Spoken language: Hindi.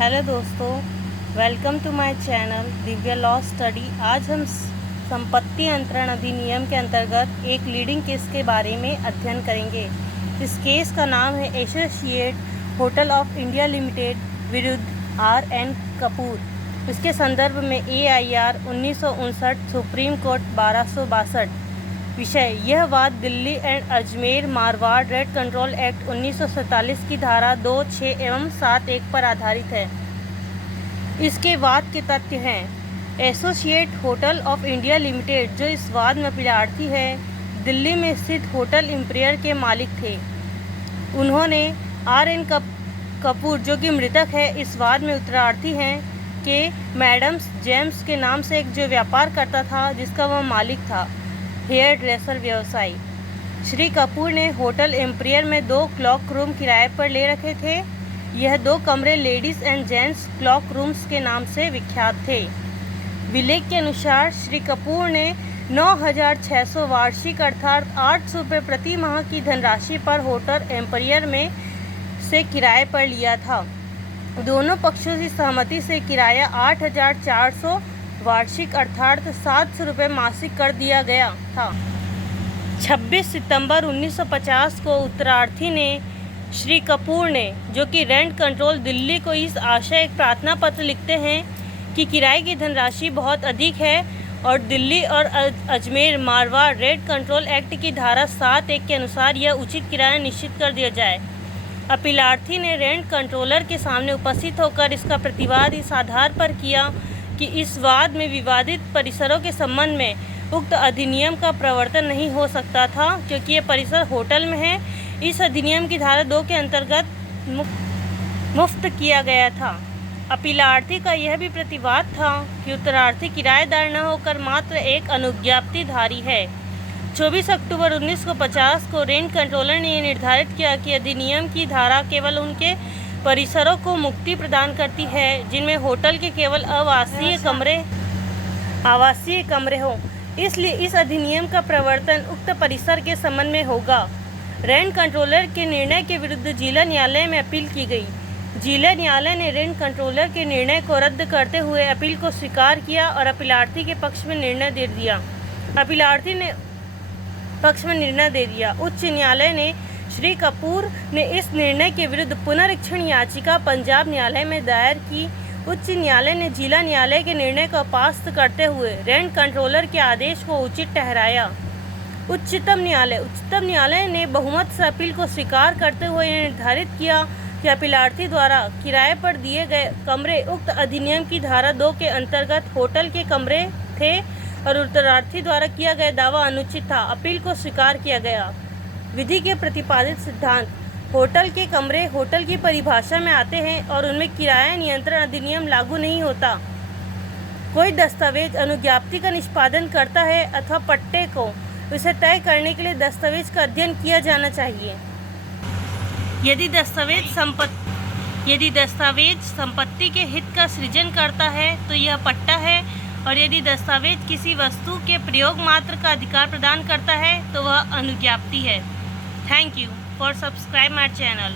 हेलो दोस्तों, welcome to my channel Divya law study. आज हम संपत्ति अंतरण अधिनियम के अंतर्गत एक लीडिंग केस के बारे में अध्ययन करेंगे। इस केस का नाम है associate hotel of India limited विरुद्ध R.N. कपूर। इसके संदर्भ में AIR 1959 सुप्रीम कोर्ट 1262। विषय: यह वाद Delhi and Ajmer Marwar rate control act 1947 की धारा 2, 6 एवं 7 1 पर आधारित है। इसके वाद के तथ्य हैं: associate hotel of India limited, जो इस वाद में अपीलार्थी है, दिल्ली में स्थित होटल इंपीरियल के मालिक थे। उन्होंने R.N. कपूर, जो कि मृतक है, इस वाद में उत्तरार्थी हैं कि मैडम्स जेम्स के नाम से एक जो व्यापार करता था, जिसका वह मालिक था, हेयर ड्रेसर व्यवसायी। श्री कपूर ने होटल एम्पियर में 2 क्लॉक रूम किराए पर ले रखे थे। यह 2 कमरे ladies and gents clock rooms के नाम से विख्यात थे। विलेख के अनुसार श्री कपूर ने 9,600 वार्षिक अर्थात 800 रुपये प्रति माह की धनराशि पर होटल एम्पियर में से किराए पर लिया था। दोनों पक्षों की सहमति से किराया 8,400 वार्षिक अर्थात 700 रुपये मासिक कर दिया गया था। 26 सितंबर 1950 को उत्तरार्थी ने श्री कपूर ने, जो कि रेंट कंट्रोल दिल्ली को इस आशय एक प्रार्थना पत्र लिखते हैं कि किराए की धनराशि बहुत अधिक है और दिल्ली और Ajmer Marwar rate control act की धारा 7 1 के अनुसार यह उचित किराया निश्चित कर दिया जाए। अपीलार्थी ने रेंट कंट्रोलर के सामने उपस्थित होकर इसका प्रतिवाद इस आधार पर किया कि इस वाद में विवादित परिसरों के संबंध में उक्त अधिनियम का प्रवर्तन नहीं हो सकता था, क्योंकि ये परिसर होटल में है। इस अधिनियम की धारा 2 के अंतर्गत मुफ्त किया गया था। अपीलार्थी का यह भी प्रतिवाद था कि उत्तरार्थी किराएदार न होकर मात्र एक अनुज्ञप्तिधारी है। 24 अक्टूबर 1950 को रेंट कंट्रोलर ने यह निर्धारित किया कि अधिनियम की धारा केवल उनके परिसरों को मुक्ति प्रदान करती है जिनमें होटल के केवल आवासीय कमरे हों। इसलिए इस अधिनियम का प्रवर्तन उक्त परिसर के संबंध में होगा। रेंट कंट्रोलर के निर्णय के विरुद्ध जिला न्यायालय में अपील की गई। जिला न्यायालय ने रेंट कंट्रोलर के निर्णय को रद्द करते हुए अपील को स्वीकार किया और अपीलार्थी के पक्ष में निर्णय दे दिया। अपीलार्थी ने पक्ष में निर्णय दे दिया। उच्च न्यायालय ने श्री कपूर ने इस निर्णय के विरुद्ध पुनरीक्षण याचिका पंजाब न्यायालय में दायर की। उच्च न्यायालय ने जिला न्यायालय के निर्णय को परास्त करते हुए रेंट कंट्रोलर के आदेश को उचित ठहराया। उच्चतम न्यायालय ने बहुमत से अपील को स्वीकार करते हुए यह निर्धारित किया कि अपीलार्थी द्वारा किराए पर दिए गए कमरे उक्त अधिनियम की धारा 2 के अंतर्गत होटल के कमरे थे और उत्तरार्थी द्वारा किया गया दावा अनुचित था। अपील को स्वीकार किया गया। विधि के प्रतिपादित सिद्धांत: होटल के कमरे होटल की परिभाषा में आते हैं और उनमें किराया नियंत्रण अधिनियम लागू नहीं होता। कोई दस्तावेज अनुज्ञप्ति का निष्पादन करता है अथवा पट्टे को उसे तय करने के लिए दस्तावेज का अध्ययन किया जाना चाहिए। यदि दस्तावेज संपत्ति के हित का सृजन करता है तो यह पट्टा है, और यदि दस्तावेज किसी वस्तु के प्रयोग मात्र का अधिकार प्रदान करता है तो वह अनुज्ञप्ति है। Thank you for subscribe my channel.